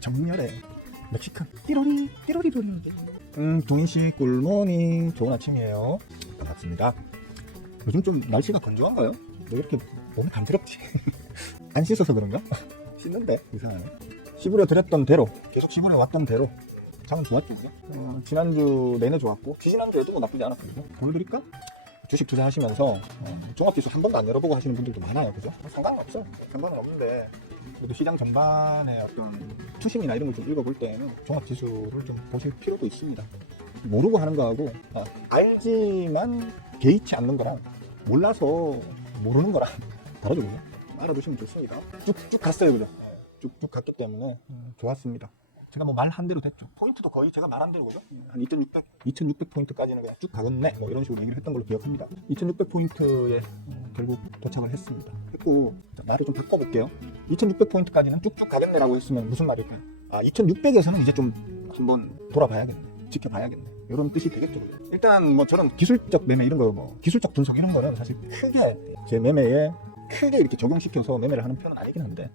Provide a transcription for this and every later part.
정렬의 멕시칸 띠로리 띠로리로리. 동인씨 굿모닝. 좋은 아침이에요. 반갑습니다. 요즘 좀 날씨가 건조한가요? 왜 이렇게 몸이 간지럽지? 안 씻어서 그런가? 씻는데 이상하네. 씹으려 드렸던 대로, 계속 씹으려 왔던 대로 장은 좋았죠, 그죠? 지난주 내내 좋았고 지난주에도 뭐 나쁘지 않았거든요. 보여드릴까? 주식 투자하시면서 종합지수 한 번도 안 열어보고 하시는 분들도 많아요, 그죠? 상관은 없어. 상관은 없는데 그래도 시장 전반의 어떤 투심이나 이런 걸 좀 읽어볼 때는 종합지수를 좀 보실 필요도 있습니다. 모르고 하는 거하고 알지만 개의치 않는 거랑 몰라서 모르는 거랑 다르죠, 그죠? 알아두시면 좋습니다. 쭉쭉 갔어요, 그죠? 쭉쭉 갔기 때문에 좋았습니다. 제가 뭐 말한 대로 됐죠. 포인트도 거의 제가 말한 대로, 그죠? 한 2600 포인트까지는 그냥 쭉 가겠네, 뭐 이런 식으로 얘기를 했던 걸로 기억합니다. 2600 포인트에 결국 도착을 했습니다. 그리고 말을 좀 바꿔볼게요. 2600 포인트까지는 쭉쭉 가겠네라고 했으면 무슨 말일까요? 2600에서는 이제 좀 한번 돌아봐야겠네, 지켜봐야겠네, 이런 뜻이 되겠죠. 일단 뭐 저런 기술적 매매 이런 거, 뭐 기술적 분석 이런 거는 사실 크게 제 매매에 크게 이렇게 적용시켜서 매매를 하는 편은 아니긴 한데,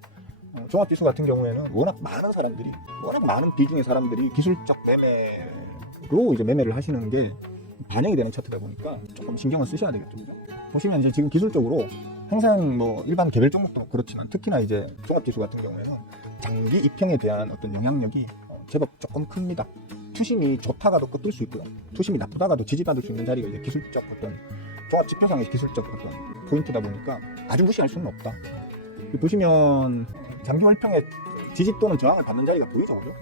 종합지수 같은 경우에는 워낙 많은 비중의 사람들이 기술적 매매로 이제 매매를 하시는 게 반영이 되는 차트다 보니까 조금 신경을 쓰셔야 되겠죠. 보시면 이제 지금 기술적으로 항상 뭐 일반 개별 종목도 그렇지만 특히나 이제 종합지수 같은 경우에는 장기 입형에 대한 어떤 영향력이 제법 조금 큽니다. 투심이 좋다가도 꺾을 수 있고요. 투심이 나쁘다가도 지지받을 수 있는 자리가 이제 기술적 어떤 종합지표상의 기술적 어떤 포인트다 보니까 아주 무시할 수는 없다. 보시면 장기 월평의 지지 또는 저항을 받는 자리가 보이죠, 그죠?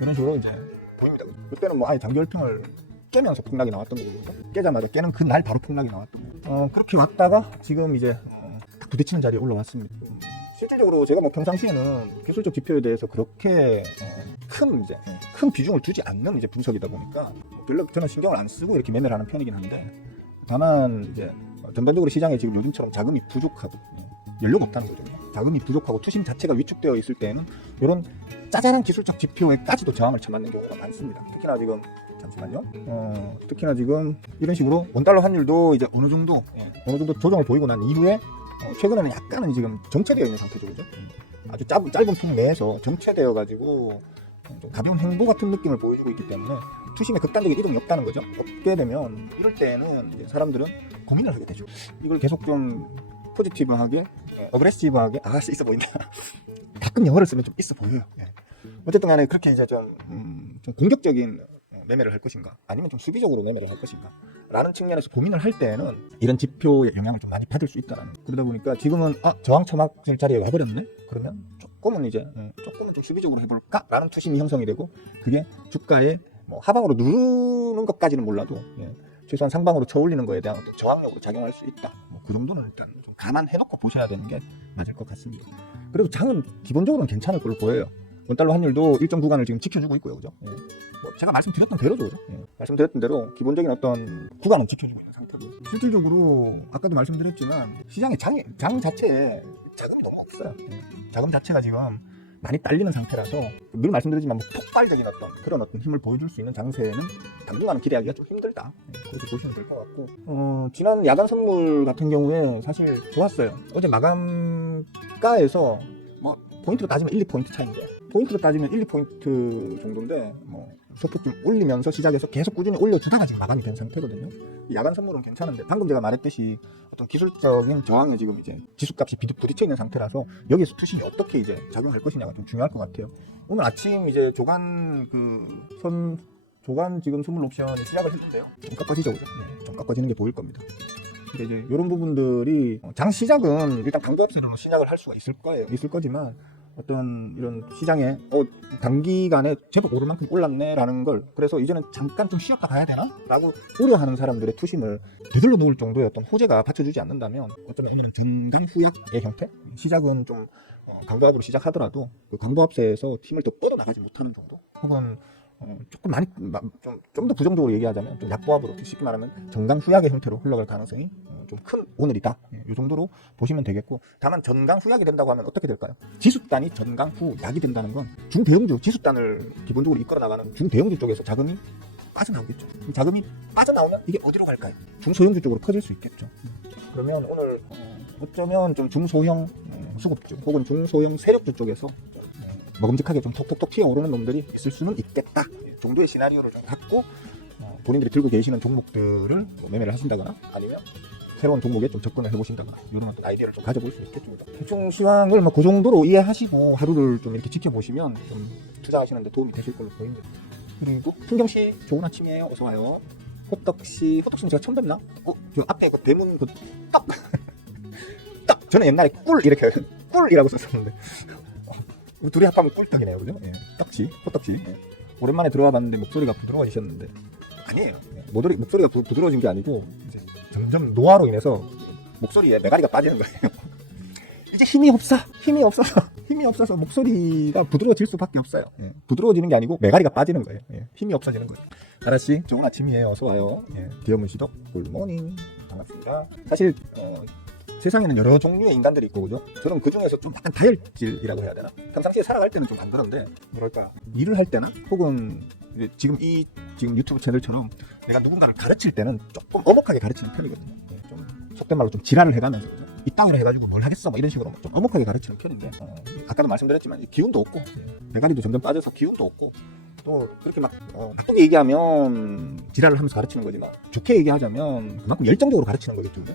이런 식으로 이제 보입니다. 그때는 뭐 아예 장기 월평을 깨면서 폭락이 나왔던 거죠. 깨자마자 깨는 그 날 바로 폭락이 나왔던 거죠. 그렇게 왔다가 지금 이제 딱 부딪히는 자리에 올라왔습니다. 실질적으로 제가 뭐 평상시에는 기술적 지표에 대해서 그렇게 큰 비중을 두지 않는 이제 분석이다 보니까 별로 저는 신경을 안 쓰고 이렇게 매매를 하는 편이긴 한데, 다만 이제 전반적으로 시장에 지금 요즘처럼 자금이 부족하고 연료가 없다는 거죠. 자금이 부족하고 투심 자체가 위축되어 있을 때는 이런 짜잘한 기술적 지표에까지도 저항을 쳐맞는 경우가 많습니다. 특히나 지금 이런 식으로 원달러 환율도 이제 어느 정도 조정을 보이고 난 이후에 최근에는 약간은 지금 정체되어 있는 상태죠, 그죠? 아주 짧은 품 내에서 정체되어 가지고 좀 가벼운 행보 같은 느낌을 보여주고 있기 때문에 투심에 극단적인 이동이 없다는 거죠. 없게 되면 이럴 때는 이제 사람들은 고민을 하게 되죠. 이걸 계속 좀 포지티브하게, 어그레시브하게, 있어 보인다. 가끔 영어를 쓰면 좀 있어 보여요. 어쨌든 간에 그렇게 이제 좀 공격적인 매매를 할 것인가, 아니면 좀 수비적으로 매매를 할 것인가 라는 측면에서 고민을 할 때는 이런 지표의 영향을 좀 많이 받을 수 있다라는. 그러다 보니까 지금은 저항 처맞을 자리에 와버렸네? 그러면 조금은 좀 수비적으로 해볼까? 라는 투심이 형성이 되고, 그게 주가에 뭐 하방으로 누르는 것까지는 몰라도 최소한 상방으로 쳐올리는 거에 대한 어떤 저항력으로 작용할 수 있다. 그 정도는 일단 좀 감안해놓고 보셔야 되는 게 맞을 것 같습니다. 그리고 장은 기본적으로는 괜찮을 걸로 보여요. 원달러 환율도 일정 구간을 지금 지켜주고 있고요, 그죠? 뭐 제가 말씀드렸던 대로죠, 그죠? 말씀드렸던 대로 기본적인 어떤 구간은 지켜주고 있는 상태고, 실질적으로 아까도 말씀드렸지만 시장의 장 자체에 자금이 너무 없어요. 자금 자체가 지금 많이 딸리는 상태라서 늘 말씀드리지만 뭐 폭발적인 그런 힘을 보여줄 수 있는 장세는 당분간은 기대하기가 좀 힘들다. 그렇게 보시면 될 것 같고, 지난 야간 선물 같은 경우에 사실 좋았어요. 어제 마감가에서 뭐 포인트로 따지면 1, 2포인트 차이인데, 포인트로 따지면 1, 2포인트 정도인데 뭐 소폭 좀 올리면서 시작해서 계속 꾸준히 올려주다가 지금 마감이 된 상태거든요. 야간 선물은 괜찮은데 방금 제가 말했듯이 어떤 기술적인 저항에 지금 이제 지수값이 부딪혀 있는 상태라서 여기에서 투심이 어떻게 이제 작용할 것이냐가 좀 중요할 것 같아요. 오늘 아침 이제 조간 지금 선물 옵션이 시작을 했는데요. 좀 깎아지죠, 그죠? 좀 깎아지는 게 보일 겁니다. 근데 이제 이런 부분들이 장 시작은 일단 강도합세로 시작을 할 수가 있을 거지만, 어떤 이런 시장에 단기간에 제법 오를 만큼 올랐네라는 걸, 그래서 이제는 잠깐 좀 쉬었다 가야 되나? 라고 우려하는 사람들의 투심을 되들러 놓을 정도의 어떤 호재가 받쳐주지 않는다면, 어쩌면 오늘은 전강 후약의 형태? 시작은 좀 강도합으로 시작하더라도 그 강도합세에서 힘을 더 뻗어나가지 못하는 정도? 혹은 조금 많이 좀 더 부정적으로 얘기하자면 좀 약보합으로, 쉽게 말하면 정강 후약의 형태로 흘러갈 가능성이 좀 큰 오늘이다. 이 정도로 보시면 되겠고, 다만 전강 후약이 된다고 하면 어떻게 될까요? 지수단이 전강 후약이 된다는 건 중대형주, 지수단을 기본적으로 이끌어 나가는 중대형주 쪽에서 자금이 빠져나오겠죠. 자금이 빠져나오면 이게 어디로 갈까요? 중소형주 쪽으로 퍼질 수 있겠죠. 그러면 오늘 어쩌면 좀 중소형 중수급주 혹은 중소형 세력주 쪽에서 좀, 먹음직하게 좀 톡톡톡 튀어오르는 놈들이 있을 수는 있겠다 정도의 시나리오를 좀 갖고 본인들이 들고 계시는 종목들을 뭐 매매를 하신다거나 아니면 새로운 종목에 좀 접근을 해보신다거나 이런 어떤 아이디어를 좀 가져볼 수 있겠죠. 대충 시황을 뭐 그 정도로 이해하시고 하루를 좀 이렇게 지켜보시면 좀 투자하시는데 도움이 되실 걸로 보입니다. 그리고 풍경씨 좋은 아침이에요. 어서 와요. 호떡씨는 제가 처음 뵙나? 저 앞에 그 대문 그 떡! 떡! 저는 옛날에 꿀 이렇게 꿀이라고 썼었는데 우리 둘이 합하면 꿀떡이네요. 그죠? 예. 떡씨, 호떡씨. 예. 오랜만에 들어와 봤는데 목소리가 부드러워지셨는데 아니에요. 목소리가 부드러워진 게 아니고 이제 점점 노화로 인해서 목소리에 메가리가 빠지는 거예요. 이제 힘이 없어서 목소리가 부드러워질 수밖에 없어요. 예. 부드러워지는 게 아니고 메가리가 빠지는 거예요. 예. 힘이 없어지는 거예요. 아라씨 좋은 아침이에요. 어서 와요. 예. 디어문씨도 굿모닝 반갑습니다. 사실 세상에는 여러 종류의 인간들이 있고 그죠? 저는 그 중에서 좀 약간 다혈질이라고 해야 되나? 평상시에 살아갈 때는 좀 안 그런데 뭐랄까 일을 할 때나 혹은 이제 지금 유튜브 채널처럼 내가 누군가를 가르칠 때는 조금 어목하게 가르치는 편이거든요. 예, 좀 속된 말로 좀 지랄을 해가면서 그죠? 이따위로 해가지고 뭘 하겠어 뭐 이런 식으로 좀 어목하게 가르치는 편인데 아까도 말씀드렸지만 기운도 없고 메가리도 점점 빠져서 기운도 없고 또 그렇게 막 나쁘게 얘기하면 지랄을 하면서 가르치는 거지만 좋게 얘기하자면 그만큼 열정적으로 가르치는 거겠죠. 그죠?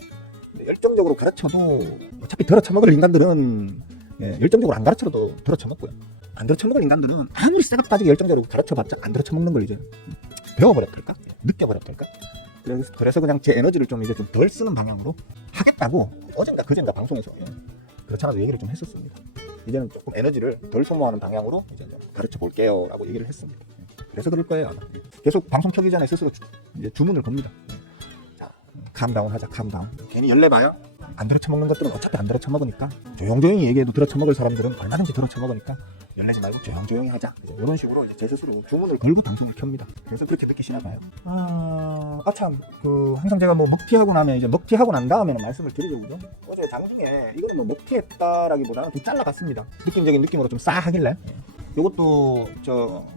열정적으로 가르쳐도 어차피 덜어 처먹을 인간들은 열정적으로 안 가르쳐도 덜어 처먹고요. 안 덜어 처먹을 인간들은 아무리 쇠가 빠지게 열정적으로 가르쳐봤자 안 덜어 처먹는 걸 이제 배워버렸달까? 느껴버렸달까? 그래서 그냥 제 에너지를 좀 이제 좀 덜 쓰는 방향으로 하겠다고 어젠가 그젠가 방송에서 그렇잖아도 얘기를 좀 했었습니다. 이제는 조금 에너지를 덜 소모하는 방향으로 이제 좀 가르쳐 볼게요 라고 얘기를 했습니다. 그래서 그럴 거예요 아마. 계속 방송 켜기 전에 스스로 이제 주문을 겁니다. 캄다운 하자. 캄다운. 괜히 열내봐요. 안 들어쳐먹는 것들은 어차피 안 들어쳐먹으니까 조용조용히 얘기해도 들어쳐먹을 사람들은 얼마든지 들어쳐먹으니까 열내지 말고 조용조용히 하자. 이런 식으로 이제 제 스스로 주문을 걸고 방송을 켭니다. 그래서 그렇게 느끼시나 봐요. 참 항상 제가 뭐 먹튀하고 나면 이제 먹튀하고 난 다음에는 말씀을 드리죠. 그죠? 어제 장중에 이거는 뭐 먹튀했다라기보다는 좀 잘라갔습니다. 느낌적인 느낌으로 좀 싸하길래. 이것도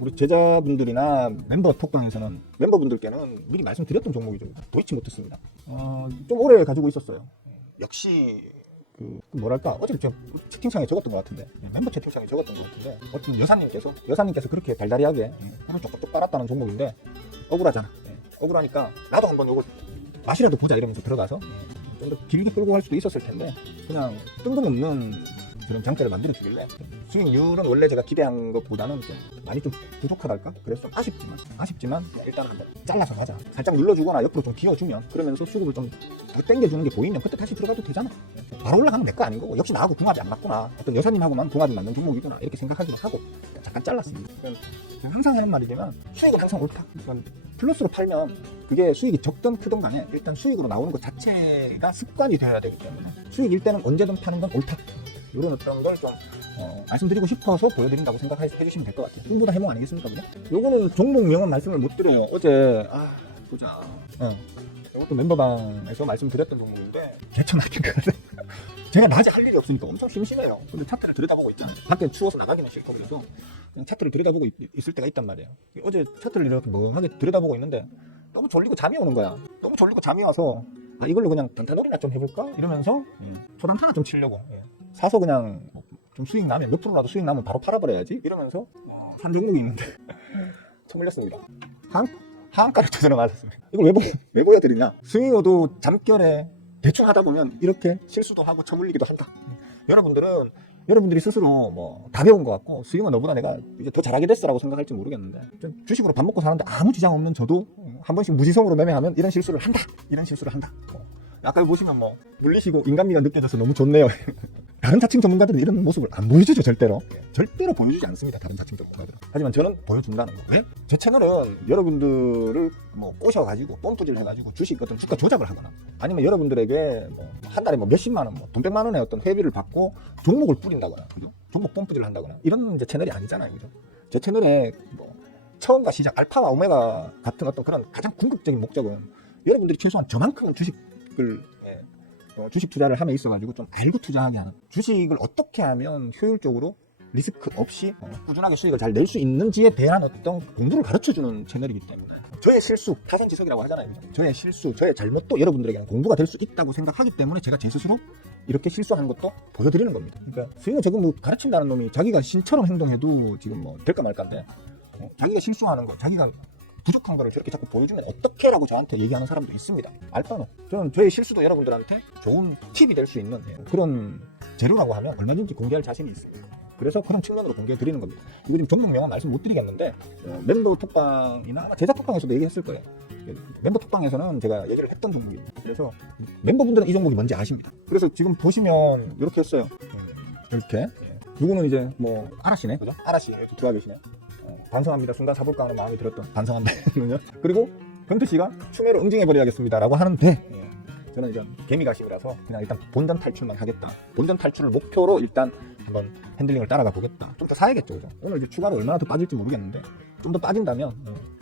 우리 제자분들이나 멤버 톡방에서는 멤버분들께는 미리 말씀드렸던 종목이죠. 도이치 못했습니다. 좀 오래 가지고 있었어요. 역시 뭐랄까 어제 제가 채팅창에 적었던 것 같은데 멤버 채팅창에 적었던 것 같은데 어떤 여사님께서 그렇게 달달이하게 오늘 쪽쪽 빨았다는 종목인데 억울하잖아. 억울하니까 나도 한번 이거 맛이라도 보자 이러면서 들어가서 좀 더 길게 끌고 갈 수도 있었을 텐데 그냥 뜬금없는 그런 장대를 만들어 주길래 수익률은 원래 제가 기대한 것보다는 좀 많이 좀 부족하달까? 그래서 좀 아쉽지만 일단은 한번 잘라서 가자. 살짝 눌러주거나 옆으로 좀 기어주면 그러면서 수급을 좀 더 당겨주는 게 보이면 그때 다시 들어가도 되잖아. 바로 올라가면 내 거 아닌 거고 역시 나하고 궁합이 안 맞구나. 어떤 여사님하고만 궁합이 맞는 종목이구나 이렇게 생각하기도 하고 잠깐 잘랐습니다. 그러니까 항상 하는 말이지만 수익은 항상 옳다. 그러니까 플러스로 팔면 그게 수익이 적든 크든 간에 일단 수익으로 나오는 것 자체가 습관이 되어야 되기 때문에 수익일 때는 언제든 파는 건 옳다. 이런 어떤 걸 좀 말씀드리고 싶어서 보여드린다고 생각해 주시면 될 것 같아요. 꿈보다 해몽 아니겠습니까? 그죠? 요거는 종목명은 말씀을 못 드려요. 어제 보자. 이것도 멤버방에서 말씀드렸던 종목인데 개천하긴 거거든. 제가 낮에 할 일이 없으니까 엄청 심심해요. 근데 차트를 들여다보고 있잖아요. 밖에 추워서 나가기는 싫고 그래서 그냥 차트를 들여다보고 있을 때가 있단 말이에요. 어제 차트를 이렇게 멍하게 들여다보고 있는데 너무 졸리고 잠이 오는 거야. 너무 졸리고 잠이 와서 이걸로 그냥 단타놀이나 좀 해볼까? 이러면서 초단타나 좀 치려고 사서 그냥 좀 수익 나면 몇 프로라도 수익 나면 바로 팔아버려야지 이러면서 산 종목이 있는데 처물렸습니다. 하한가를 쳐서 맞았습니다. 이걸 왜 보여드리냐? 스윙어도 잠결에 대충 하다 보면 이렇게 실수도 하고 처물리기도 한다. 여러분들이 스스로 다 배운 것 같고 스윙은 너보다 내가 이제 더 잘하게 됐어라고 생각할지 모르겠는데 주식으로 밥 먹고 사는데 아무 지장 없는 저도 한 번씩 무지성으로 매매하면 이런 실수를 한다. 아까 보시면 물리시고 인간미가 느껴져서 너무 좋네요. 다른 자칭 전문가들은 이런 모습을 안 보여주죠. 절대로 보여주지 않습니다. 다른 자칭 전문가들은. 하지만 저는 보여준다는 거. 왜? 제 채널은 여러분들을 꼬셔가지고 뽐뿌질 해가지고 주식 어떤 주가 조작을 하거나 아니면 여러분들에게 한 달에 몇십만 원, 돈 100만 원의 어떤 회비를 받고 종목을 뿌린다거나 그죠? 종목 뽐뿌질을 한다거나 이런 이제 채널이 아니잖아요. 그죠? 제 채널에 처음과 시작 알파와 오메가 같은 어떤 그런 가장 궁극적인 목적은 여러분들이 최소한 저만큼은 주식 투자를 함에 있어가지고 좀 알고 투자하게 하는 주식을 어떻게 하면 효율적으로 리스크 없이 꾸준하게 수익을 잘 낼 수 있는지에 대한 어떤 공부를 가르쳐주는 채널이기 때문에 저의 실수, 타산지석이라고 하잖아요. 그죠? 저의 실수, 저의 잘못도 여러분들에게는 공부가 될 수 있다고 생각하기 때문에 제가 제 스스로 이렇게 실수하는 것도 보여드리는 겁니다. 그러니까 스윙을 저거 뭐 가르친다는 놈이 자기가 신처럼 행동해도 지금 뭐 될까 말까인데 자기가 실수하는 거, 자기가 부족한 거를 저렇게 자꾸 보여주면 어떡해라고 저한테 얘기하는 사람도 있습니다. 알바노. 저는 저의 실수도 여러분들한테 좋은 팁이 될 수 있는 그런 재료라고 하면 얼마든지 공개할 자신이 있습니다. 그래서 그런 측면으로 공개해 드리는 겁니다. 이거 지금 종목 명은 말씀 못 드리겠는데 멤버 톡방이나 아마 제자 톡방에서도 얘기했을 거예요. 멤버 톡방에서는 제가 얘기를 했던 종목입니다. 그래서 멤버분들은 이 종목이 뭔지 아십니다. 그래서 지금 보시면 이렇게 했어요. 이렇게. 누구는 이제 뭐 아라씨네, 그죠? 아라씨 여기 들어와 계시네. 반성합니다. 순간 사볼까 하는 마음이 들었던 반성한다는요. 그리고 변태 씨가 추매로 응징해버려야겠습니다라고 하는데 저는 이제 개미가심이라서 그냥 일단 본전 탈출만 하겠다. 본전 탈출을 목표로 일단 한번 핸들링을 따라가 보겠다. 좀 더 사야겠죠, 그죠? 오늘 이제 추가로 얼마나 더 빠질지 모르겠는데 좀 더 빠진다면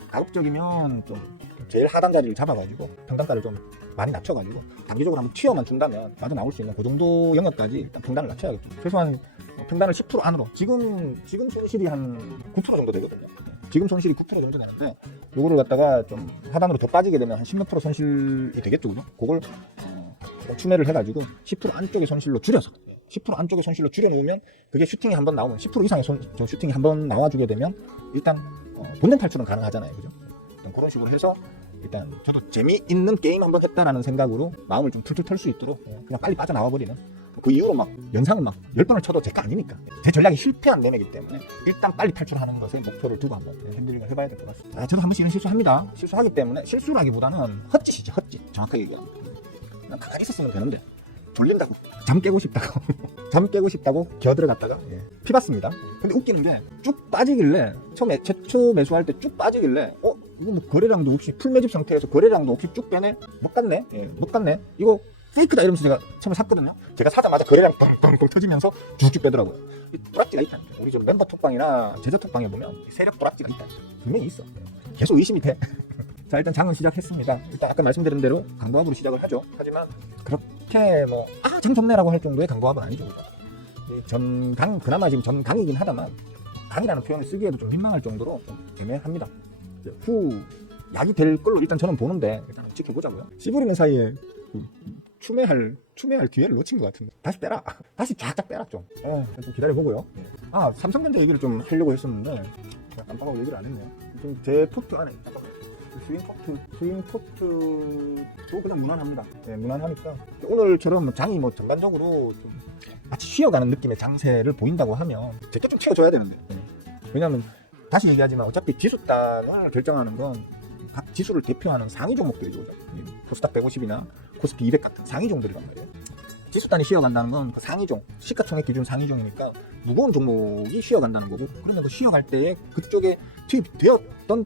가급적이면 좀 제일 하단 자리를 잡아가지고 평단가를 좀 많이 낮춰가지고 단기적으로 한번 튀어만 준다면 빠져나올 수 있는 그 정도 영역까지 일단 평단을 낮춰야겠죠. 최소한 평단을 10% 안으로 지금 손실이 한 9% 정도 되거든요. 지금 손실이 9% 정도 되는데 요거를 갖다가 좀 하단으로 더 빠지게 되면 한 10몇 프로 손실이 되겠죠, 그죠? 그걸 추매를 해가지고 10% 안쪽의 손실로 줄여서 10% 안쪽의 손실로 줄여놓으면 그게 슈팅이 한번 나오면 10% 이상의 슈팅이 한번 나와주게 되면 일단 본전 탈출은 가능하잖아요, 그죠? 일단 그런 식으로 해서 일단 저도 재미있는 게임 한번 했다라는 생각으로 마음을 좀 툴툴 털 수 있도록 그냥 빨리 빠져나와 버리는 그 이후로 막 연상을 막 10번을 쳐도 제 거 아니니까 제 전략이 실패한 내내기 때문에 일단 빨리 탈출하는 것에 목표를 두고 한번 핸들링을 해봐야 될 것 같습니다. 저도 한 번씩 이런 실수합니다. 실수하기 때문에 실수라기보다는 헛짓이죠, 헛짓. 정확하게 얘기하면 그냥 가만히 있었으면 되는데 졸린다고 잠 깨고 싶다고 잠 깨고 싶다고 기어들어갔다가 피봤습니다. 근데 웃기는 게 쭉 빠지길래 처음에 최초 매수할 때 쭉 빠지길래 이거 뭐 거래량도 없이 풀 매집 상태에서 거래량도 없이 쭉 빼네? 못 갔네? 못 갔네? 이거 페이크다 이러면서 제가 처음에 샀거든요. 제가 사자마자 거래량 뻥뻥뻥 터지면서 쭉쭉 빼더라고요. 뿌락지가 있다니까. 우리 좀 멤버 톡방이나 제자 톡방에 보면 세력 뿌락지가 있다니까. 분명히 있어. 계속 의심이 돼. 자, 일단 장은 시작했습니다. 일단 아까 말씀드린 대로 강도합으로 시작을 하죠. 하지만 그렇게 장 좋네라고 할 정도의 강도합은 아니죠. 전강, 그나마 지금 전강이긴 하다만 강이라는 표현을 쓰기에도 좀 민망할 정도로 좀 애매합니다. 후 약이 될 걸로 일단 저는 보는데 일단 지켜보자고요. 씨부리는 사이에 추매할 기회를 놓친 것 같은데 다시 빼라. 다시 쫙쫙 빼라 좀. 좀 기다려보고요. 삼성전자 얘기를 좀 하려고 했었는데 깜빡하고 얘기를 안 했네요. 지금 제 포트 안에 스윙 포트도 그냥 무난합니다. 무난하니까 오늘처럼 장이 뭐 전반적으로 좀 마치 쉬어가는 느낌의 장세를 보인다고 하면 제게 좀 채워줘야 되는데 왜냐면 다시 얘기하지만 어차피 지수단을 결정하는 건 각 지수를 대표하는 상위 종목들이죠. 코스닥 150이나 코스피 200 같은 상위종들이란 말이에요. 지수단이 쉬어간다는 건 그 상위종, 시가총액 기준 상위종이니까 무거운 종목이 쉬어간다는 거고, 그러면 그 쉬어갈 때에 그쪽에 투입되었던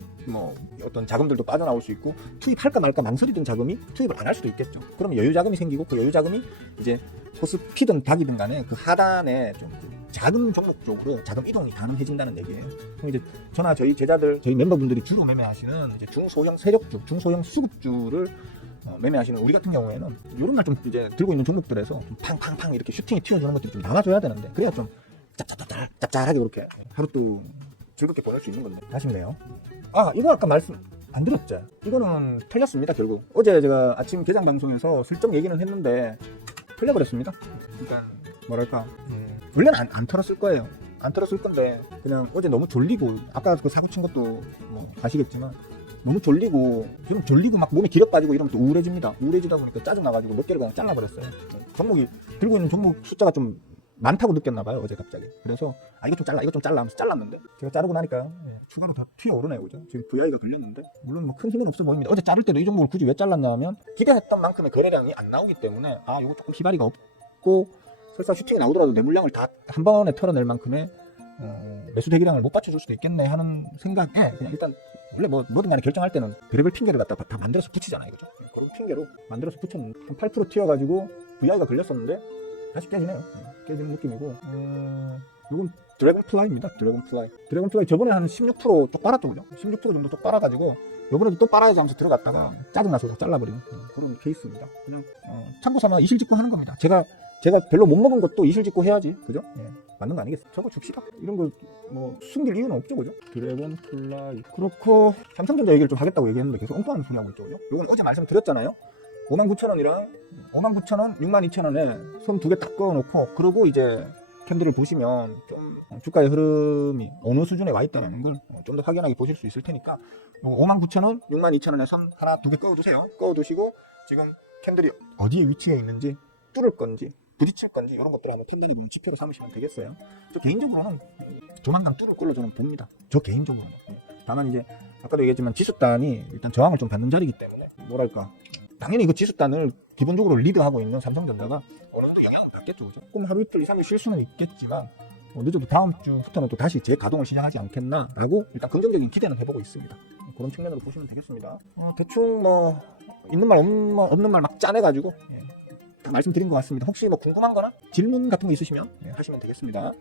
어떤 자금들도 빠져나올 수 있고, 투입할까 말까 망설이던 자금이 투입을 안 할 수도 있겠죠. 그러면 여유 자금이 생기고, 그 여유 자금이 이제 코스피든 닥이든 간에 그 하단에 좀 작은 종목 쪽으로 자금 이동이 가능해진다는 얘기예요. 그럼 이제 저나 저희 제자들, 저희 멤버분들이 주로 매매하시는 이제 중소형 세력주, 중소형 수급주를 매매하시는 우리 같은 경우에는 이런 날 좀 이제 들고 있는 종목들에서 좀 팡팡팡 이렇게 슈팅이 튀어주는 것들이 좀 나와줘야 되는데, 그래야 좀 짭짭하게 그렇게 하루 또 즐겁게 보낼 수 있는 건데 아쉽네요. 이거 아까 말씀 안 들었죠? 이거는 틀렸습니다. 결국 어제 제가 아침 개장 방송에서 슬쩍 얘기는 했는데 틀려버렸습니다. 그러니까 뭐랄까 원래는 안 털었을 거예요. 안 털었을 건데 그냥 어제 너무 졸리고, 아까 그 사고 친 것도 뭐 아시겠지만 너무 졸리고 막 몸에 기력 빠지고 이러면 또 우울해집니다. 우울해지다 보니까 짜증나가지고 몇 개를 그냥 잘라버렸어요. 종목이 들고 있는 종목 숫자가 좀 많다고 느꼈나봐요, 어제 갑자기. 그래서 이거 좀 잘라 하면서 잘랐는데, 제가 자르고 나니까 추가로 더 튀어오르네요, 그죠? 지금 VI가 걸렸는데 물론 뭐 큰 힘은 없어 보입니다. 어제 자를 때도 이 종목을 굳이 왜 잘랐나 하면 기대했던 만큼의 거래량이 안 나오기 때문에 이거 조금 희발이가 없고, 설사 슈팅이 나오더라도 내 물량을 다 한 번에 털어낼 만큼의 매수 대기량을 못 받쳐줄 수도 있겠네 하는 생각에 그냥 일단 원래 뭐든 간에 결정할 때는 별의별 핑계를 갖다 다 만들어서 붙이잖아요, 그죠? 그런 핑계로 만들어서 붙였는데 한 8% 튀어가지고 VI가 걸렸었는데 다시 깨지네요. 깨지는 느낌이고, 이건 드래곤플라이입니다. 드래곤플라이 저번에 한 16% 빨았죠, 그죠? 16% 정도 또 빨아가지고 요번에도 또 빨아야지 하면서 들어갔다가 짜증나서 다 잘라버리는 그런 케이스입니다. 그냥 참고 삼아 이실직고 하는 겁니다. 제가 별로 못 먹은 것도 이실직고 해야지, 그죠? 맞는 거 아니겠어요? 저거 줍시다. 이런 거 숨길 이유는 없죠, 그죠? 드래곤플라이. 그렇고 삼성전자 얘기를 좀 하겠다고 얘기했는데 계속 엉뚱한 소리 하고 있죠, 그죠? 이건 어제 말씀드렸잖아요. 59,000원이랑 59,000원, 62,000원에 손 두 개 딱 그어놓고, 그러고 이제 캔들을 보시면 좀 주가의 흐름이 어느 수준에 와 있다는 걸 좀 더 확연하게 보실 수 있을 테니까 59,000원, 62,000원에 선 하나 두 개 그어두세요. 그어두시고 지금 캔들이 어디에 위치해 있는지, 뚫을 건지 부딪힐 건지 이런 것들을 한번 판단해 보면 지표로 삼으시면 되겠어요. 저 개인적으로는 조만간 뚫을 걸로 저는 봅니다. 저 개인적으로는. 다만 이제 아까도 얘기했지만 지수단이 일단 저항을 좀 받는 자리이기 때문에 뭐랄까, 당연히 그 지수단을 기본적으로 리드하고 있는 삼성전자가 어느 정도 영향을 받겠죠. 그죠? 조금 하루 이틀 2, 3일 쉴 수는 있겠지만 늦어도 다음 주부터는 또 다시 재가동을 시작하지 않겠나라고 일단 긍정적인 기대는 해보고 있습니다. 그런 측면으로 보시면 되겠습니다. 대충 뭐 있는 말 없는 말 막 짜내가지고 다 말씀드린 것 같습니다. 혹시 뭐 궁금한 거나 질문 같은 거 있으시면 하시면 되겠습니다.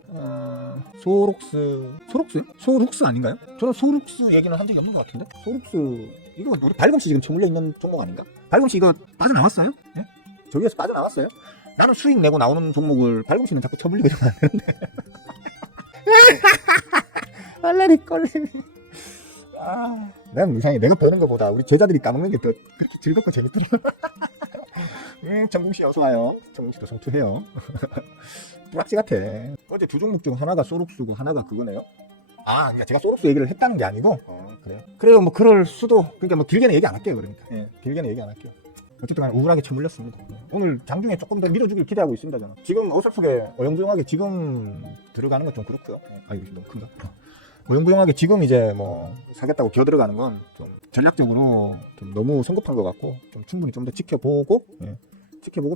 소룩스 아닌가요? 저는 소룩스 얘기는 한 적이 없는 것 같은데. 소룩스 이거 우리 발검씨 지금 저물려 있는 종목 아닌가? 발검씨 이거 빠져나왔어요? 예? 저기에서 빠져나왔어요? 나는 수익 내고 나오는 종목을 발검씨는 자꾸 처물리고 이러면 안 되는데. 알레리 껄레리. 난 이상해. 내가 버는 것보다 우리 제자들이 까먹는 게 더 그렇게 즐겁고 재밌더라. 정국씨 어서와요. 정국씨도 성투해요. 뿌락지 같아. 어제 두 종목 중 하나가 소록스고 하나가 그거네요. 그러니까 제가 소록스 얘기를 했다는 게 아니고. 그래요. 뭐 그럴 수도. 그러니까 뭐 길게는 얘기 안 할게요. 그러니까. 길게는 얘기 안 할게요. 어쨌든 간에 우울하게 쳐물렸습니다. 오늘 장중에 조금 더 밀어주길 기대하고 있습니다. 저는 지금 어설프게 어영부영하게 지금 들어가는 건 좀 그렇고요. 이거 너무 큰가? 어영부영하게 지금 이제 뭐 사겠다고 기어 들어가는 건 좀 전략적으로 좀 너무 성급한 것 같고, 좀 충분히 좀 더 지켜보고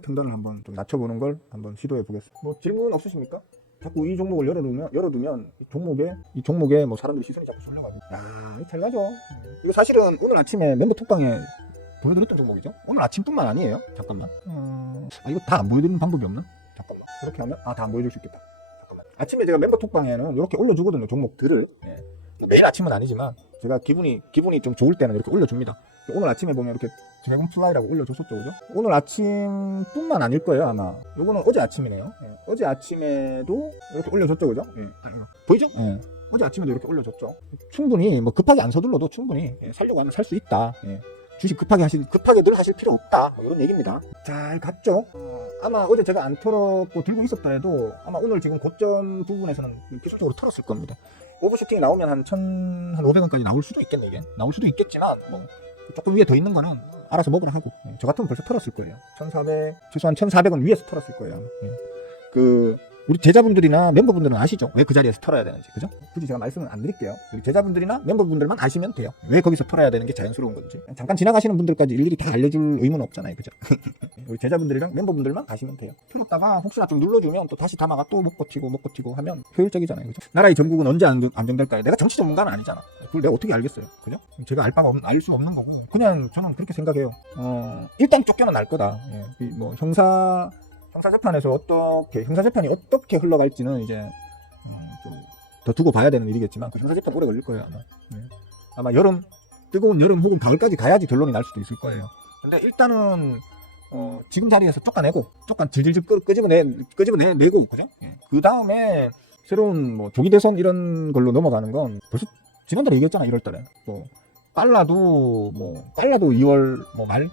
평단을 한번 좀 낮춰보는 걸 한번 시도해 보겠습니다. 뭐 질문 없으십니까? 자꾸 이 종목을 열어두면 이 종목에 뭐 사람들이 시선이 자꾸 쏠려가지고 이거 잘 가죠. 이거 사실은 오늘 아침에 멤버 톡방에 보여드렸던 종목이죠. 오늘 아침뿐만 아니에요. 잠깐만. 이거 다 안 보여드리는 방법이 없나? 잠깐만. 그렇게 하면 다 안 보여줄 수 있겠다. 잠깐만. 아침에 제가 멤버 톡방에는 이렇게 올려주거든요. 종목들을. 매일 아침은 아니지만 제가 기분이 좀 좋을 때는 이렇게 올려줍니다. 오늘 아침에 보면 이렇게 드래곤플라이라고 올려줬었죠, 그죠? 오늘 아침뿐만 아닐 거예요, 아마. 요거는 어제 아침이네요. 어제 아침에도 이렇게 올려줬죠, 그죠? 보이죠? 어제 아침에도 이렇게 올려줬죠. 충분히 뭐 급하게 안 서둘러도 충분히 살려고 하면 살 수 있다. 주식 급하게 늘 하실 필요 없다. 뭐 이런 얘기입니다. 잘 갔죠? 아마 어제 제가 안 털었고 들고 있었다 해도 아마 오늘 지금 고점 부분에서는 기술적으로 털었을 겁니다. 오버슈팅이 나오면 한 1,500원까지 나올 수도 있겠네, 이게. 나올 수도 있겠지만, 뭐, 조금 위에 더 있는 거는 알아서 먹으라 하고. 저 같으면 벌써 털었을 거예요. 최소한 1,400원 위에서 털었을 거예요. 우리 제자분들이나 멤버분들은 아시죠? 왜 그 자리에서 털어야 되는지, 그죠? 굳이 제가 말씀을 안 드릴게요. 우리 제자분들이나 멤버분들만 아시면 돼요. 왜 거기서 털어야 되는 게 자연스러운 건지. 잠깐 지나가시는 분들까지 일일이 다 알려줄 의무는 없잖아요, 그죠? 우리 제자분들이랑 멤버분들만 아시면 돼요. 틀었다가 혹시나 좀 눌러주면 또 다시 담아가 또 못 버티고 하면 효율적이잖아요, 그죠? 나라의 전국은 언제 안정될까요? 내가 정치 전문가는 아니잖아. 그걸 내가 어떻게 알겠어요, 그죠? 제가 알 수 없는 거고. 그냥 저는 그렇게 생각해요. 일단 쫓겨는 날 거다. 뭐 형사재판에서 형사재판이 어떻게 흘러갈지는 이제 좀 더 두고 봐야 되는 일이겠지만 그 형사재판 오래 걸릴 거예요, 아마 뜨거운 여름 혹은 가을까지 가야지 결론이 날 수도 있을 거예요. 근데 일단은 지금 자리에서 질질 끄집어내고, 그죠? 그 다음에 새로운 뭐 조기 대선 이런 걸로 넘어가는 건 벌써 지난달에 얘기했잖아. 1월달에 빨라도 2월 말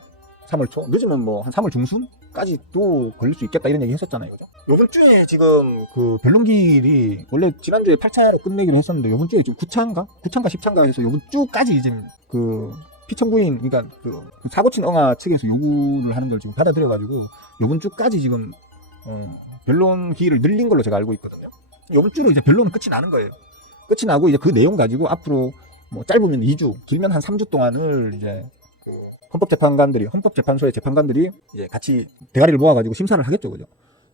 3월 초, 늦으면 뭐 한 3월 중순까지 또 걸릴 수 있겠다 이런 얘기 했었잖아요, 그죠? 요번 주에 지금 그 변론길이 원래 지난주에 8차로 끝내기로 했었는데 요번 주에 좀 9차인가 10차인가 해서 요번 주까지 이제 그 피청구인, 그러니까 그 사고친 응아 측에서 요구를 하는 걸 지금 받아들여가지고 요번 주까지 지금 변론 기일을 늘린 걸로 제가 알고 있거든요. 요번 주로 이제 변론은 끝이 나는 거예요. 끝이 나고 이제 그 내용 가지고 앞으로 뭐 짧으면 2주, 길면 한 3주 동안을 이제 헌법재판소의 재판관들이 이제 같이 대가리를 모아가지고 심사를 하겠죠, 그죠?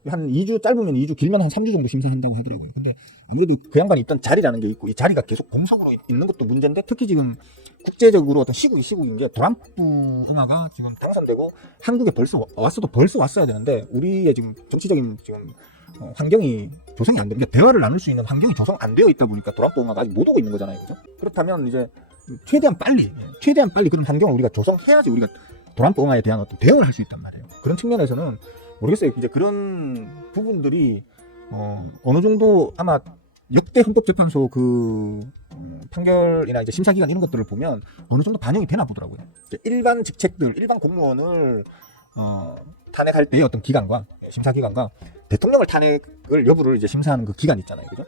한 2주, 짧으면 2주, 길면 한 3주 정도 심사한다고 하더라고요. 근데 아무래도 그 양반이 있던 자리라는 게 있고, 이 자리가 계속 공석으로 있는 것도 문제인데, 특히 지금 국제적으로 어떤 시국인 게 트럼프 응아가 지금 당선되고 한국에 벌써 왔어야 되는데, 우리의 지금 정치적인 지금 환경이 조성이 안 돼. 그러니까 대화를 나눌 수 있는 환경이 조성 안 되어 있다 보니까 트럼프 응아가 아직 못 오고 있는 거잖아요, 그죠? 그렇다면 이제 최대한 빨리 그런 환경을 우리가 조성해야지 우리가 트럼프 응아에 대한 어떤 대응을 할 수 있단 말이에요. 그런 측면에서는 모르겠어요. 이제 그런 부분들이 어느 정도 아마 역대 헌법재판소 그 판결이나 이제 심사기간 이런 것들을 보면 어느 정도 반영이 되나 보더라고요. 일반 직책들, 일반 공무원을 탄핵할 때의 어떤 기간과 심사 기간과 대통령을 탄핵을 여부를 이제 심사하는 그 기간 있잖아요, 그죠?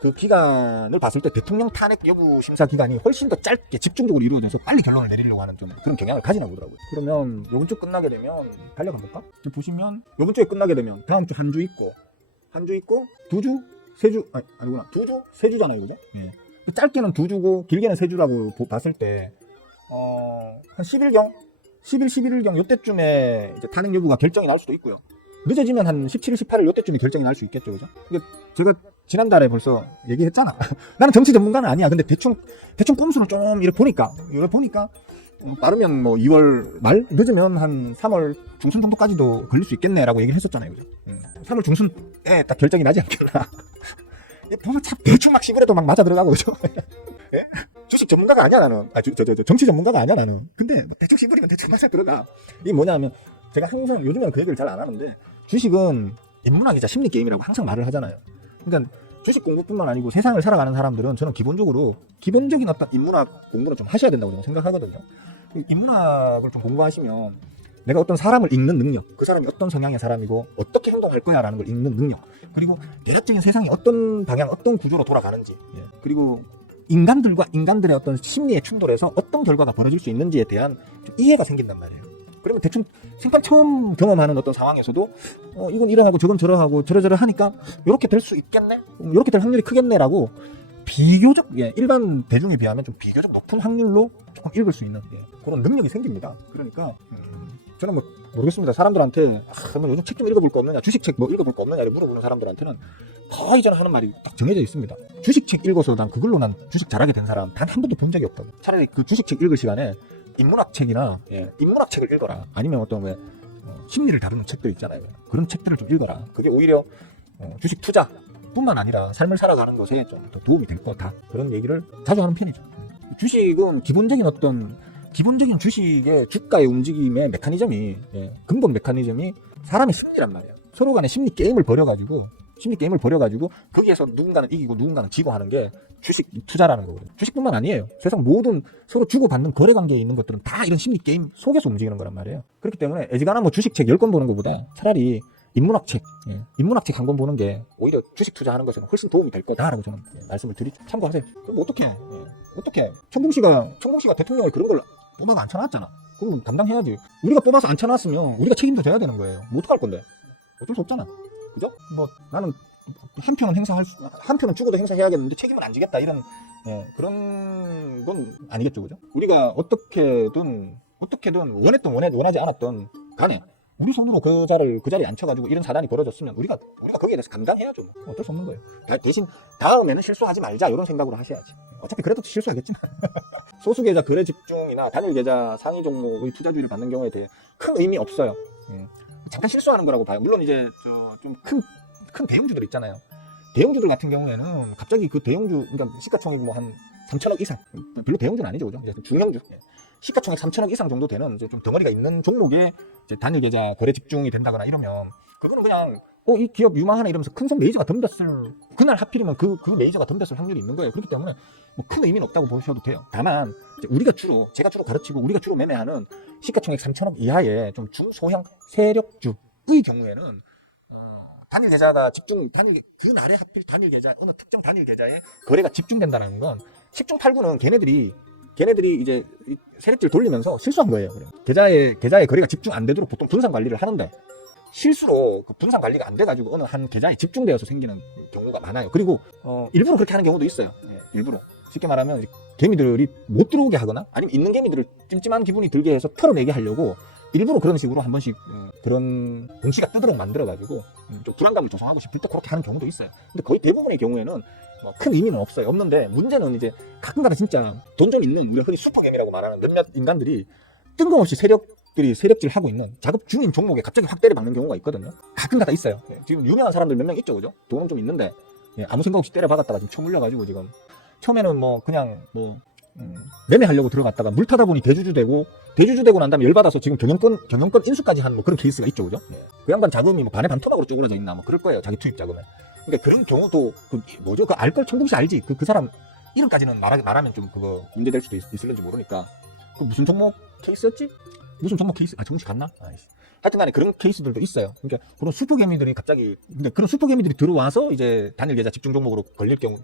그 기간을 봤을 때 대통령 탄핵 여부 심사 기간이 훨씬 더 짧게 집중적으로 이루어져서 빨리 결론을 내리려고 하는 좀 그런 경향을 가지나 보더라고요. 그러면 요번 주 끝나게 되면 달려가 볼까? 보시면 요번 주에 끝나게 되면 다음 주 한 주 있고 두 주, 세 주, 아니구나. 두 주, 세 주잖아요, 그죠? 예. 짧게는 두 주고, 길게는 세 주라고 봤을 때, 한 10일경, 10일, 11일경, 요때쯤에 이제 탄핵 여부가 결정이 날 수도 있고요. 늦어지면 한 17일, 18일 요때쯤에 결정이 날 수 있겠죠, 그죠? 근데 제가 지난달에 벌써 얘기했잖아. 나는 정치 전문가는 아니야. 근데 대충 꼼수를 좀 이렇게 보니까, 빠르면 뭐 2월 말, 늦으면 한 3월 중순 정도까지도 걸릴 수 있겠네라고 얘기를 했었잖아요, 그죠? 3월 중순에 딱 결정이 나지 않겠나. 보면 참 대충 막 시골에도 막 맞아 들어가고, 그죠? 예? 주식 전문가가 아니야, 나는. 정치 전문가가 아니야, 나는. 근데 뭐 대충 시골이면 대충 맞아 들어가. 이게 뭐냐면, 제가 항상 요즘에는 그 얘기를 잘 안 하는데, 주식은 인문학이자 심리 게임이라고 항상 말을 하잖아요. 그러니까 주식 공부뿐만 아니고 세상을 살아가는 사람들은 저는 기본적인 어떤 인문학 공부를 좀 하셔야 된다고 저는 생각하거든요. 인문학을 좀 공부하시면 내가 어떤 사람을 읽는 능력, 그 사람이 어떤 성향의 사람이고 어떻게 행동할 거야 라는 걸 읽는 능력, 그리고 대략적인 세상이 어떤 방향, 어떤 구조로 돌아가는지, 그리고 인간들과 인간들의 어떤 심리의 충돌에서 어떤 결과가 벌어질 수 있는지에 대한 좀 이해가 생긴단 말이에요. 그러면 대충 생판 처음 경험하는 어떤 상황에서도 이건 이러하고 저건 저러하고 저러저러 하니까 이렇게 될 수 있겠네? 이렇게 될 확률이 크겠네라고 비교적, 일반 대중에 비하면 좀 비교적 높은 확률로 조금 읽을 수 있는 그런 능력이 생깁니다. 그러니까 저는 뭐 모르겠습니다. 사람들한테 뭐 요즘 책 좀 읽어볼 거 없느냐, 주식책 뭐 읽어볼 거 없느냐를 물어보는 사람들한테는 거의 저는 하는 말이 딱 정해져 있습니다. 주식책 읽어서 그걸로 난 주식 잘하게 된 사람 단 한 번도 본 적이 없다고. 차라리 그 주식책 읽을 시간에 인문학 책이나 인문학 책을 읽어라. 아니면 어떤 심리를 다루는 책들 있잖아요. 그런 책들을 좀 읽어라. 그게 오히려 주식 투자 뿐만 아니라 삶을 살아가는 것에 좀 더 도움이 될 거다. 그런 얘기를 자주 하는 편이죠. 주식은 기본적인 주식의 주가의 움직임의 메커니즘이, 근본 메커니즘이 사람의 심리란 말이에요. 서로 간에 심리 게임을 벌여가지고 거기에서 누군가는 이기고 누군가는 지고 하는 게 주식 투자라는 거거든요. 주식뿐만 아니에요. 세상 모든 서로 주고받는 거래 관계에 있는 것들은 다 이런 심리 게임 속에서 움직이는 거란 말이에요. 그렇기 때문에 애지간한 뭐 주식책 10권 보는 것보다 차라리 인문학책 한 권 보는 게 오히려 주식 투자하는 것에는 훨씬 도움이 될 거다라고 저는 말씀을 드리죠. 참고하세요. 그럼 어떻게 천공씨가 대통령을 그런 걸 뽑아서 앉혀놨잖아. 그럼 감당해야지. 우리가 뽑아서 앉혀놨으면 우리가 책임도 져야 되는 거예요. 뭐 어떡할 건데? 어쩔 수 없잖아. 그죠? 뭐 나는 한 표는 죽어도 행사해야겠는데 책임은 안 지겠다 이런 그런 건 아니겠죠, 그죠? 우리가 어떻게든 원하지 않았던 간에 우리 손으로 그 자리에 앉혀가지고 이런 사단이 벌어졌으면 우리가 거기에 대해서 감당해야죠. 뭐 어쩔 수 없는 거예요. 대신 다음에는 실수하지 말자 이런 생각으로 하셔야지. 어차피 그래도 실수하겠지만 소수 계좌 거래 집중이나 단일 계좌 상위 종목의 투자주의를 받는 경우에 대해 큰 의미 없어요. 잠깐 실수하는 거라고 봐요. 물론 이제 좀 큰 대형주들 있잖아요. 대형주들 같은 경우에는 갑자기 그 대형주, 그러니까 시가총액 뭐 한 3천억 이상, 별로 대형주는 아니죠, 그죠? 이제 중형주, 시가총액 3천억 이상 정도 되는 이제 좀 덩어리가 있는 종목에 이제 단일 계좌 거래 집중이 된다거나 이러면 그거는 그냥 이 기업 유망하네 이러면서 큰손 메이저가 덤볐을 그날 하필이면 그 메이저가 덤볐을 확률이 있는 거예요. 그렇기 때문에 뭐 큰 의미는 없다고 보셔도 돼요. 다만 제가 주로 가르치고 우리가 주로 매매하는 시가총액 3천억 이하의 좀 중소형 세력주의 경우에는 단일 계좌가 그날에 하필 단일 계좌, 어느 특정 단일 계좌에 거래가 집중된다는 건 10중 8구는 걔네들이 이제 세력질 돌리면서 실수한 거예요. 계좌에 거래가 집중 안 되도록 보통 분산 관리를 하는데 실수로 그 분산 관리가 안 돼가지고 어느 한 계좌에 집중되어서 생기는 경우가 많아요. 그리고 일부러 그렇게 하는 경우도 있어요. 일부러. 쉽게 말하면 이제 개미들이 못 들어오게 하거나 아니면 있는 개미들을 찜찜한 기분이 들게 해서 털어내게 하려고 일부러 그런 식으로 한 번씩 그런 동시가 뜨도록 만들어가지고 좀 불안감을 조성하고 싶을 때 그렇게 하는 경우도 있어요. 근데 거의 대부분의 경우에는 뭐 큰 의미는 없는데 문제는 이제 가끔가다 진짜 돈 좀 있는 우리가 흔히 슈퍼개미라고 말하는 몇몇 인간들이 뜬금없이 세력질 하고 있는 작업 중인 종목에 갑자기 확대를 받는 경우가 있거든요. 가끔가다 있어요. 지금 유명한 사람들 몇 명 있죠, 그죠? 돈은 좀 있는데 아무 생각 없이 때려박았다가 지금 쳐물려가지고 지금 처음에는 매매하려고 들어갔다가 물 타다 보니 대주주 되고 난 다음에 열받아서 지금 경영권 인수까지 한 뭐 그런 케이스가 있죠, 그죠? 그 양반 자금이 뭐 반에 반토막으로 쪼그라져 있나 뭐 그럴 거예요, 자기 투입 자금에. 그러니까 그런 경우도 그 알걸 천공씨 알지? 그 사람 이름까지는 말하면 좀 그거 문제될 수도 있을는지 모르니까 그 무슨 종목 케이스였지? 정공씨 갔나? 하여튼 간에 그런 케이스들도 있어요. 그러니까 그런 슈퍼개미들이 갑자기, 근데 그런 슈퍼개미들이 들어와서 이제 단일 계좌 집중 종목으로 걸릴 경우,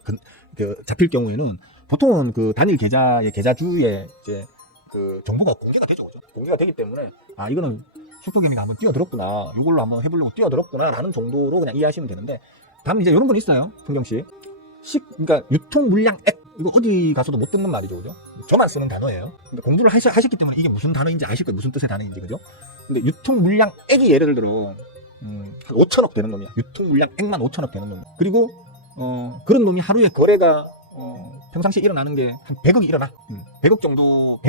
잡힐 경우에는 보통은 그 단일 계좌의 계좌주에 이제 그 정보가 공개가 되죠. 그죠? 공개가 되기 때문에, 아, 이거는 슈퍼개미가 한번 뛰어들었구나, 이걸로 한번 해보려고 뛰어들었구나 라는 정도로 그냥 이해하시면 되는데, 다음 이제 이런 건 있어요. 풍경씨. 그러니까 유통 물량액, 이거 어디 가서도 못 듣는 말이죠. 그죠? 저만 쓰는 단어예요. 근데 공부를 하셨기 때문에 이게 무슨 단어인지 아실 거예요. 무슨 뜻의 단어인지. 그죠? 근데 유통 물량액이 예를 들어 한 5천억 되는 놈이야. 유통 물량액만 5천억 되는 놈. 그리고 그런 놈이 하루에 거래가 평상시에 일어나는 게 한 100억이 일어나. 100억 정도,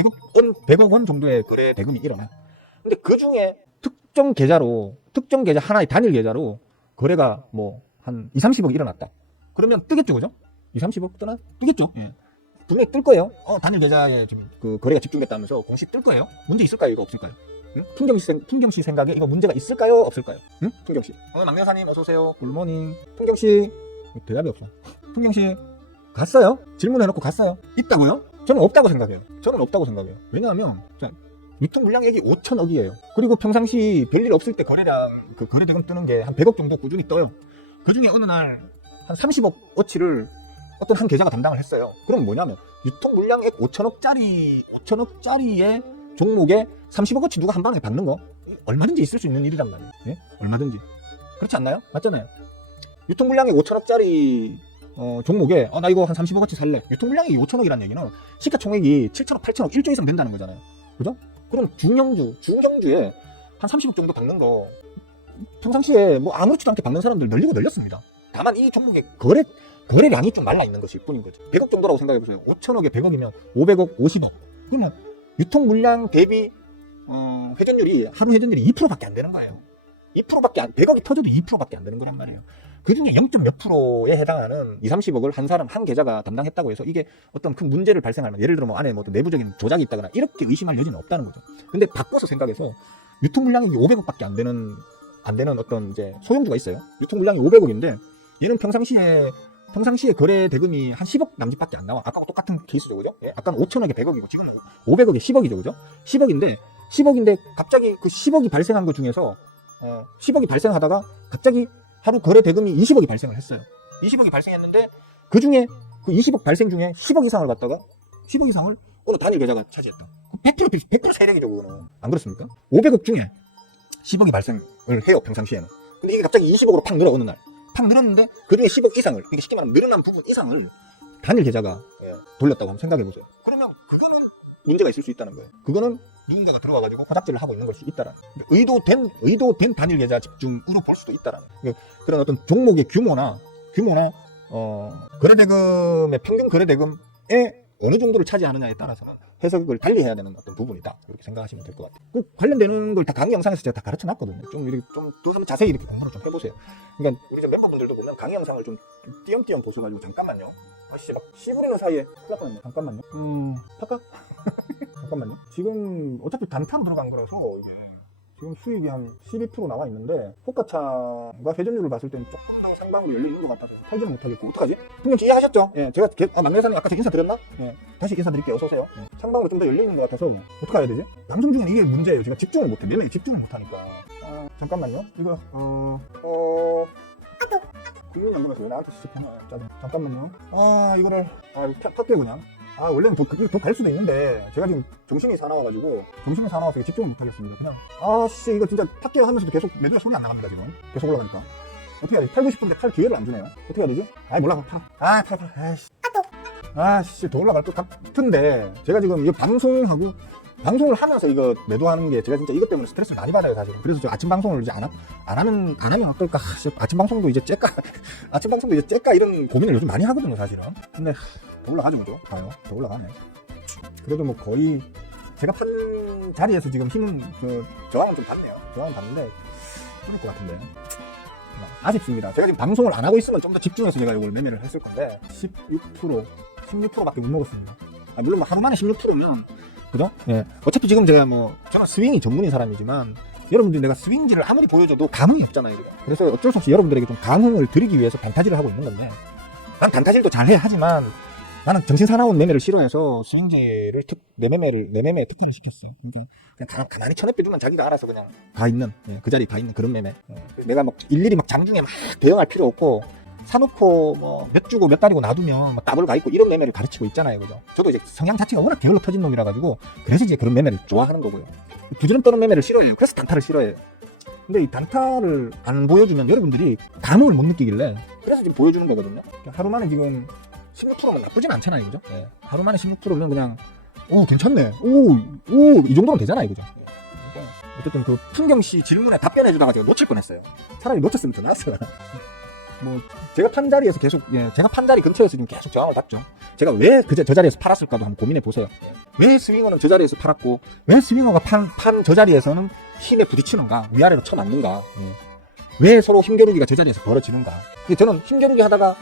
100억 원 정도의 거래 대금이 일어나. 근데 그 중에 특정 계좌 하나의 단일 계좌로 거래가 뭐 한 2, 30억 일어났다. 그러면 뜨겠죠, 그죠? 2, 30억 뜨겠죠. 예. 분명히 뜰 거예요. 단일 계좌에 지금 그 거래가 집중됐다면서 공시 뜰 거예요. 문제 있을까요, 이거 없을까요? 응? 풍경씨 생각에 이거 문제가 있을까요, 없을까요? 응? 풍경씨. 막내사님 어서오세요. 굿모닝. 풍경씨. 대답이 없어. 풍경씨. 갔어요? 질문해놓고 갔어요? 있다고요? 저는 없다고 생각해요. 왜냐하면, 자, 유통 물량액이 5천억이에요. 그리고 평상시 별일 없을 때 그 거래대금 뜨는 게 한 100억 정도 꾸준히 떠요. 그 중에 어느 날 한 30억어치를 어떤 한 계좌가 담당을 했어요. 그럼 뭐냐면 유통 물량액 5천억짜리의 종목에 30억어치 누가 한 방에 받는 거 얼마든지 있을 수 있는 일이란 말이에요. 예? 얼마든지. 그렇지 않나요? 맞잖아요. 유통 물량액 5천억짜리 종목에 나 이거 한 30억어치 살래. 유통 물량액이 5천억이라는 얘기는 시가총액이 7천억, 8천억, 1조 이상 된다는 거잖아요. 그죠? 그럼 중형주에 한 30억 정도 받는 거 평상시에 뭐 아무렇지도 않게 받는 사람들 늘렸습니다. 다만 이 종목의 거래량이 좀 말라 있는 것일 뿐인 거죠. 100억 정도라고 생각해 보세요. 5천억에 100억이면 500억, 50억. 그러면 유통 물량 대비 회전율이, 하루 회전율이 2%밖에 안 되는 거예요. 100억이 터져도 2%밖에 안 되는 거란 말이에요. 그 중에 0.몇 프로에 해당하는 2, 30억을 한 사람, 한 계좌가 담당했다고 해서 이게 어떤 큰 문제를 발생하면, 예를 들어 뭐 안에 뭐 내부적인 조작이 있다거나 이렇게 의심할 여지는 없다는 거죠. 근데 바꿔서 생각해서 유통 물량이 500억밖에 안 되는 어떤 이제 소형주가 있어요. 유통 물량이 500억인데 얘는 평상시에 거래 대금이 한 10억 남짓밖에 안 나와. 아까와 똑같은 케이스죠, 그죠? 예? 아까는 5천억에 100억이고 지금은 500억에 10억이죠, 그죠? 10억인데 갑자기 그 10억이 발생한 것 중에서 10억이 발생하다가 갑자기 하루 거래 대금이 20억이 발생을 했어요. 20억이 발생했는데 그 중에 그 20억 발생 중에 10억 이상을 어느 단일 계좌가 차지했다. 100% 세력이죠, 그거는. 안 그렇습니까? 500억 중에 10억이 발생을 해요, 평상시에는. 근데 이게 갑자기 20억으로 팍 늘어, 어느 날. 팍 늘었는데 그 중에 10억 이상을, 그러니까 쉽게 말하면 늘어난 부분 이상을 단일 계좌가 돌렸다고 한번 생각해 보세요. 그러면 그거는 문제가 있을 수 있다는 거예요. 그거는 누군가가 들어와가지고 허잡질을 하고 있는 것이 있다라는 거예요. 의도된 단일 계좌 집중으로 볼 수도 있다라는 거예요. 그러니까 그런 어떤 종목의 규모나 거래대금의 평균 거래대금에 어느 정도를 차지하느냐에 따라서는 해석을 달리 해야 되는 어떤 부분이다, 이렇게 생각하시면 될 것 같아요. 그 관련되는 걸 다 강의 영상에서 제가 다 가르쳐 놨거든요. 좀 자세히 이렇게 공부를 좀 해보세요. 그러니까 우리 멤버분들도 보면 강의 영상을 좀 띄엄띄엄 보셔가지고, 잠깐만요. 아씨, 막 씨부리는 사이에 큰일 날 뻔했네. 잠깐만요. 할까? 잠깐만요. 지금 어차피 단타로 들어간 거라서 이게 지금 수익이 한 12% 나와 있는데 호가차가 회전율을 봤을 때는 조금 더 상방으로 열려 있는 것 같아서 팔지는 못하겠고, 어떡하지? 분명 이해하셨죠? 예, 제가 막내사님 아까 인사 드렸나? 예, 다시 인사드릴게요. 어서오세요. 예, 상방으로 좀 더 열려 있는 것 같아서 어떻게 해야 되지? 방송 중에는 이게 문제예요. 제가 집중을 못해. 매매에 집중을 못하니까. 잠깐만요. 이거 국민 연금에서 왜 나한테 지적하냐? 잠깐만요. 이거를 탁대 그냥. 원래는 더 갈 수도 있는데 제가 지금 정신이 사나워서 이게 집중을 못하겠습니다. 그냥 이거 진짜 탁기를 하면서도 계속 매도가 손이 안 나갑니다. 지금 계속 올라가니까 어떻게 해야 되지? 팔고 싶은데 팔 기회를 안 주네요. 어떻게 해야 되지? 몰라. 팔. 더 올라갈 것 같은데 제가 지금 이거 방송을 하면서 이거 매도하는 게 제가 진짜 이것 때문에 스트레스를 많이 받아요, 사실. 그래서 저 아침 방송을 이제 안 하면 어떨까? 아침 방송도 이제 째까 이런 고민을 요즘 많이 하거든요, 사실은. 근데 더 올라가죠, 그죠? 봐요. 더 올라가네. 그래도 뭐 거의 제가 판 자리에서 지금 힘은 저항은 좀 받네요. 저항은 받는데 뚫을 것 같은데 아쉽습니다. 제가 지금 방송을 안 하고 있으면 좀 더 집중해서 제가 이걸 매매를 했을 건데 16%밖에 못 먹었습니다. 물론 뭐 하루 만에 16%면 그죠? 예. 어차피 지금 제가 저는 스윙이 전문인 사람이지만 여러분들이 내가 스윙질을 아무리 보여줘도 감흥이 없잖아요. 그래서 어쩔 수 없이 여러분들에게 좀 감흥을 드리기 위해서 단타질을 하고 있는 건데, 난 단타질도 잘해 하지만 나는 정신사나운 매매를 싫어해서 스윙제를 내 매매에 특화를 시켰어요. 그냥 가만히 쳐내빼주면 자기가 알아서 그냥 다 있는, 예, 그 자리에 다 있는 그런 매매. 내가 막 일일이 막 장중에 막 대응할 필요 없고, 사놓고 뭐 몇 주고 몇 달이고 놔두면 막 더블 가 있고 이런 매매를 가르치고 있잖아요. 그죠? 저도 이제 성향 자체가 워낙 게을러 터진 놈이라 가지고 그래서 이제 그런 매매를 좋아하는 거고요. 부지런 떠는 매매를 싫어해요. 그래서 단타를 싫어해요. 근데 이 단타를 안 보여주면 여러분들이 감흥을 못 느끼길래 그래서 지금 보여주는 거거든요. 하루 만에 지금 16%면 나쁘진 않잖아요. 그죠? 예. 하루 만에 16%면 그냥 괜찮네. 이 정도면 되잖아요. 그죠? 그러니까 어쨌든 그 풍경씨 질문에 답변해주다가 제가 놓칠 뻔했어요. 차라리 놓쳤으면 더 나았어요. 뭐 제가 판 자리에서 계속, 제가 판 자리 근처에서 지금 계속 저항을 받죠. 제가 왜 저 자리에서 팔았을까도 한번 고민해 보세요. 왜 스윙어는 저 자리에서 팔았고 왜 스윙어가 판 저 자리에서는 힘에 부딪히는가, 위아래로 쳐맞는가, 왜 서로 힘겨루기가 저 자리에서 벌어지는가. 저는 힘겨루기 하다가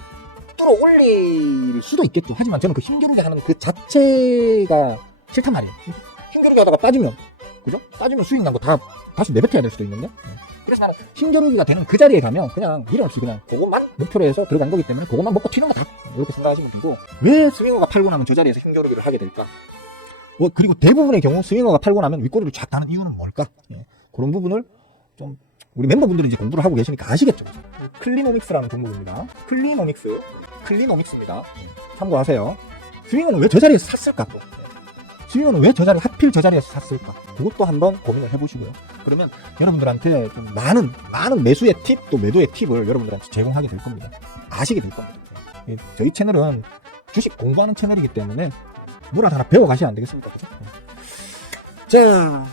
뚫어올릴 수도 있겠죠. 하지만 저는 그 힘겨루기 하는 그 자체가 싫단 말이에요. 힘겨루기 하다가 빠지면, 그죠? 빠지면 스윙 난 거 다시 내뱉어야 될 수도 있는데. 그래서 나는 힘겨루기가 되는 그 자리에 가면 그냥 미련 없이 그냥 그것만 목표로 해서 들어간 거기 때문에 그것만 먹고 튀는 거다, 이렇게 생각하시면 되고, 왜 스윙어가 팔고 나면 저 자리에서 힘겨루기를 하게 될까? 그리고 대부분의 경우 스윙어가 팔고 나면 윗꼬리를 쫙 다는 이유는 뭘까? 그런 부분을 좀 우리 멤버분들이 이제 공부를 하고 계시니까 아시겠죠? 클리노믹스라는 종목입니다. 클리노믹스입니다. 참고하세요. 스윙어는 왜 저 자리에서 샀을까? 또 스윙어는 왜 하필 저 자리에서 샀을까? 그것도 한번 고민을 해보시고요. 그러면 여러분들한테 좀 많은 매수의 팁, 또 매도의 팁을 여러분들한테 제공하게 될 겁니다. 아시게 될 겁니다. 저희 채널은 주식 공부하는 채널이기 때문에 뭐라도 하나 배워가셔야 안 되겠습니까? 그죠? 자,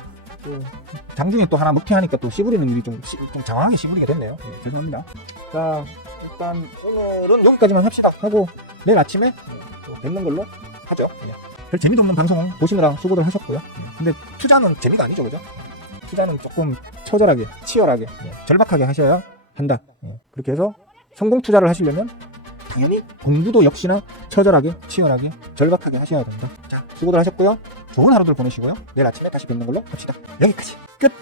장중에 또 하나 먹튀하니까 또 씨부리는 일이 좀 장황하게 씨부리게 됐네요. 죄송합니다. 자, 일단 오늘은 여기까지만 합시다 하고 내일 아침에 또 뵙는 걸로 하죠. 별 재미도 없는 방송 보시느라 수고들 하셨고요. 근데 투자는 재미가 아니죠, 그죠? 투자는 조금 처절하게, 치열하게, 절박하게 하셔야 한다. 그렇게 해서 성공 투자를 하시려면 당연히 공부도 역시나 처절하게, 치열하게, 절박하게 하셔야 된다. 자, 수고들 하셨고요. 좋은 하루들 보내시고요. 내일 아침에 다시 뵙는 걸로 합시다. 여기까지 끝!